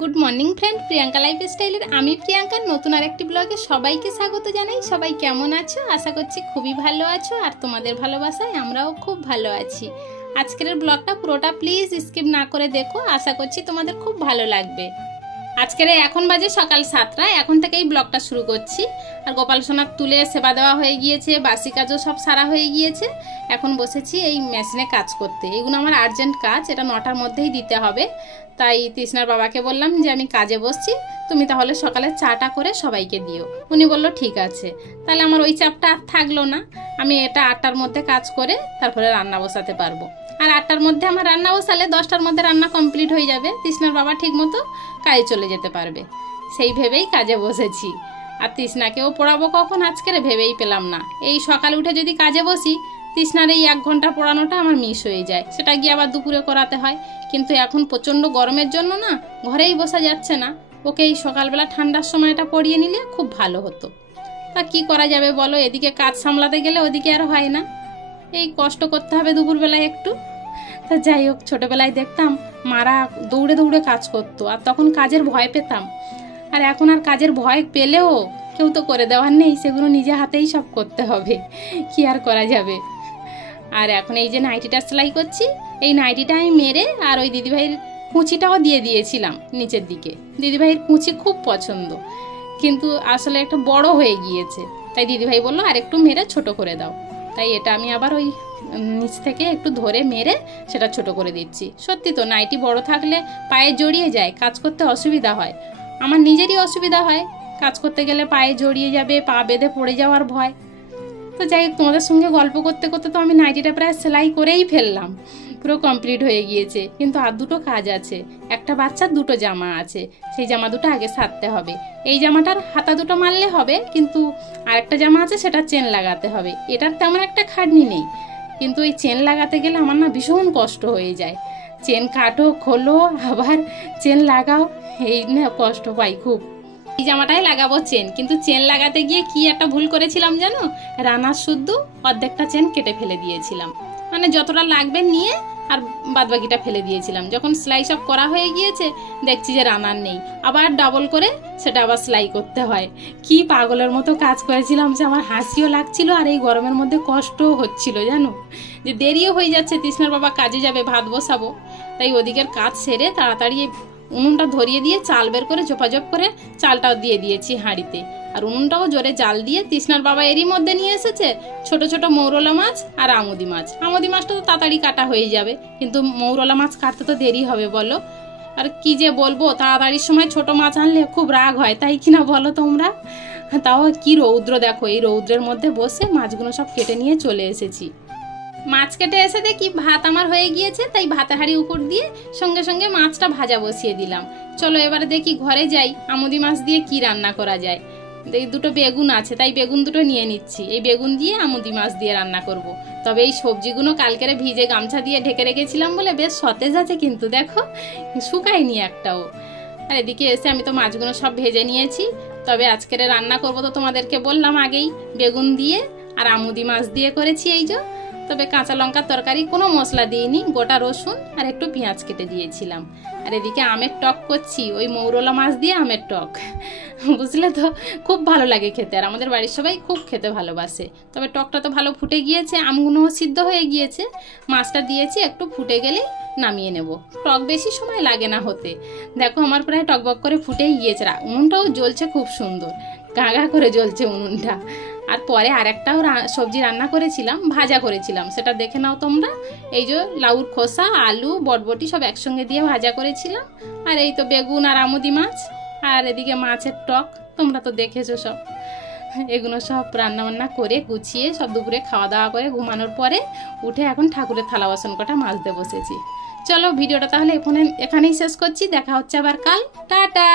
Good morning friend Priyanka life स्टाइलेर आमी प्रियंका नतून आरेकटी ब्लगे सबाइके स्वागत जानाई। सबाई केमन आछो? आशा करछि खूबই ভালো আছো আর তোমাদের ভালোবাসায় আমরাও খুব ভালো আছি। আজকের ব্লগটা পুরোটা প্লিজ স্কিপ না করে দেখো, আশা করছি তোমাদের খুব ভালো লাগবে। আজকের এখন বাজে সকাল 7টা, এখন থেকেই ব্লগটা শুরু করছি। আর গোপাল সোনার তুলে সেবা দেওয়া হয়ে গিয়েছে, বাসি কাজও সব সারা হয়ে গিয়েছে। এখন বসেছি এই মেশিনে কাজ করতে। এগুলো আমার আর্জেন্ট কাজ, এটা 9টার মধ্যেই দিতে হবে। তাই তৃষ্ণার বাবাকে বললাম যে আমি কাজে বসছি, তুমি তাহলে সকালে চাটা করে সবাইকে দিও। উনি বললো ঠিক আছে। তাহলে আমার ওই চাপটা আর থাকলো না, আমি এটা 8টার মধ্যে কাজ করে তারপরে রান্না বসাতে পারবো। আর 8টার মধ্যে আমার রান্না বসালে 10টার মধ্যে রান্না কমপ্লিট হয়ে যাবে, তৃষ্ণার বাবা ঠিক মতো কাজে চলে যেতে পারবে। সেই ভেবেই কাজে বসেছি। আর তৃষ্ণাকেও পড়াবো কখন আজকের ভেবেই পেলাম না। এই সকালে উঠে যদি কাজে বসি, তৃষ্ণার এই 1 ঘন্টা পড়ানোটা আমার মিস হয়ে যায়, সেটা গিয়ে আবার দুপুরে করাতে হয়। কিন্তু এখন প্রচণ্ড গরমের জন্য না ঘরেই বসা যাচ্ছে না, ওকে এই সকালবেলা ঠান্ডার সময়টা পড়িয়ে নিলে খুব ভালো হতো। তা কি করা যাবে বলো, এদিকে কাজ সামলাতে গেলে ওদিকে আর হয় না, এই কষ্ট করতে হবে দুপুরবেলায় একটু। তা যাই হোক, ছোটোবেলায় দেখতাম মারা দৌড়ে দৌড়ে কাজ করতো, আর তখন কাজের ভয় পেতাম। আর এখন আর কাজের ভয় পেলেও কেউ তো করে দেওয়ার নেই, সেগুলো নিজে হাতেই সব করতে হবে, কি আর করা যাবে। আর এখন এই যে নাইটিটা সেলাই করছি, এই নাইটিটা আমি মেরে আর ওই দিদিভাইয়ের কুচিটাও দিয়ে দিয়েছিলাম নিচের দিকে। দিদিভাইয়ের কুচি খুব পছন্দ, কিন্তু আসলে একটা বড় হয়ে গিয়েছে, তাই দিদিভাই বললো আর একটু মেরে ছোট করে দাও। তাই এটা আমি আবার ওই নিচ থেকে একটু ধরে মেরে সেটা ছোট করে দিচ্ছি। সত্যি তো নাইটি বড় থাকলে পায়ে জড়িয়ে যায়, কাজ করতে অসুবিধা হয়। আমার নিজেরই অসুবিধা হয়, কাজ করতে গেলে পায়ে জড়িয়ে যাবে, পা বেঁধে পড়ে যাওয়ার ভয়। তো যাই হোক, তোমাদের সঙ্গে গল্প করতে করতে তো আমি নাইটিটা প্রায় সেলাই করেই ফেললাম, পুরো কমপ্লিট হয়ে গিয়েছে। কিন্তু আর দুটো কাজ আছে, একটা বাচ্চার 2টো জামা আছে, সেই জামা দুটো আগে সারতে হবে। এই জামাটার হাতা দুটো মারলে হবে, কিন্তু আরেকটা জামা আছে সেটা চেন লাগাতে হবে। এটার তেমন একটা খাটনি নেই, কিন্তু এই চেন লাগাতে গেলে আমার না ভীষণ কষ্ট হয়ে যায়। চেন কাটো, খোলো, আবার চেন লাগাও, এই না কষ্ট পাই খুব। এই জামাটাই লাগাবো চেন, কিন্তু চেন লাগাতে গিয়ে কি একটা ভুল করেছিলাম জানো, রানার শুদ্ধ অর্ধেকটা চেন কেটে ফেলে দিয়েছিলাম। মানে যতটা লাগবে নিয়ে আর বাদবাকিটা ফেলে দিয়েছিলাম। যখন সেলাই সব করা হয়ে গিয়েছে দেখছি যে রানার নেই, আবার ডাবল করে সেটা আবার সেলাই করতে হয়। কি পাগলের মতো কাজ করেছিলাম, যে আমার হাসিও লাগছিল আর এই গরমের মধ্যে কষ্টও হচ্ছিল জানো, যে দেরিও হয়ে যাচ্ছে। তৃষ্ণার বাবা কাজে যাবে, ভাত বসাবো, তাই ওদিকের কাজ সেরে তাড়াতাড়ি উনুনটা ধরিয়ে দিয়ে চাল বের করে ঝোপাঝোপ করে চালটাও দিয়ে দিয়েছি হাঁড়িতে। আর উনুনটাও জোরে জাল দিয়ে তৃষ্ণার বাবা এরই মধ্যে নিয়ে এসেছে ছোট ছোট মৌরলা মাছ আর আমুদি মাছ। আমুদি মাছটা তো তাড়াতাড়ি কাটা হয়ে যাবে, কিন্তু মৌরলা মাছ কাটতে তো দেরি হবে বলো। আর কি যে বলবো, তাড়াতাড়ির সময় ছোট মাছ আনলে খুব রাগ হয়, তাই কিনা বলো তোমরা। তাও কি রৌদ্র দেখো, এই রৌদ্রের মধ্যে বসে মাছগুলো সব কেটে নিয়ে চলে এসেছি। মাছ কেটে এসে দেখি ভাত আমার হয়ে গিয়েছে, তাই ভাতের হাঁড়ি উপর দিয়ে সঙ্গে সঙ্গে মাছটা ভাজা বসিয়ে দিলাম। চলো এবারে দেখি ঘরে যাই, আমুদি মাছ দিয়ে কি রান্না করা যায়। দেখি 2টো বেগুন আছে, তাই বেগুন 2টো নিয়ে নিচ্ছি। এই বেগুন দিয়ে আমুদি মাছ দিয়ে রান্না করব। তবে এই সবজিগুলো কালকেরে ভিজে গামছা দিয়ে ঢেকে রেখেছিলাম বলে বেশ সতেজ আছে, কিন্তু দেখো শুকায়নি একটাও। আর এদিকে এসে আমি তো মাছগুলো সব ভেজে নিয়েছি। তবে আজকের রান্না করব তো তোমাদেরকে বললাম আগেই, বেগুন দিয়ে আর আমুদি মাছ দিয়ে করেছি এই যে। তবে কাঁচা লঙ্কার তরকারি, কোনো মশলা দিইনি, গোটা রসুন আর একটু পেঁয়াজ কেটে দিয়েছিলাম। আর এদিকে আমের টক করছি, ওই মৌরলা মাছ দিয়ে আমের টক, বুঝলে তো খুব ভালো লাগে খেতে, আর আমাদের বাড়ির সবাই খুব খেতে ভালোবাসে। তবে টকটা তো ভালো ফুটে গিয়েছে, আমগুলোও সিদ্ধ হয়ে গিয়েছে, মাছটা দিয়েছি, একটু ফুটে গেলেই নামিয়ে নেব। টক বেশি সময় লাগে না হতে। দেখো আমার প্রায় টকবক করে ফুটেই গিয়েছে, উনুনটাও জ্বলছে খুব সুন্দর, গাঁ করে জ্বলছে উনুনটা। আর পরে আরেকটাও সবজি রান্না করেছিলাম, ভাজা করেছিলাম, সেটা দেখে নাও তোমরা। এই যে লাউর খোসা, আলু, বটবটি সব একসঙ্গে দিয়ে ভাজা করেছিলাম। আর এই তো বেগুন আর আমুদি মাছ, আর এদিকে মাছের টক, তোমরা তো দেখেছো সব। এগুলো সব রান্নাবান্না করে গুছিয়ে সব দুপুরে খাওয়া দাওয়া করে ঘুমানোর পরে উঠে এখন ঠাকুরের থালা বাসন কটা মাজতে বসেছি। চলো ভিডিওটা তাহলে এখানেই শেষ করছি, দেখা হচ্ছে আবার কাল, টাটা।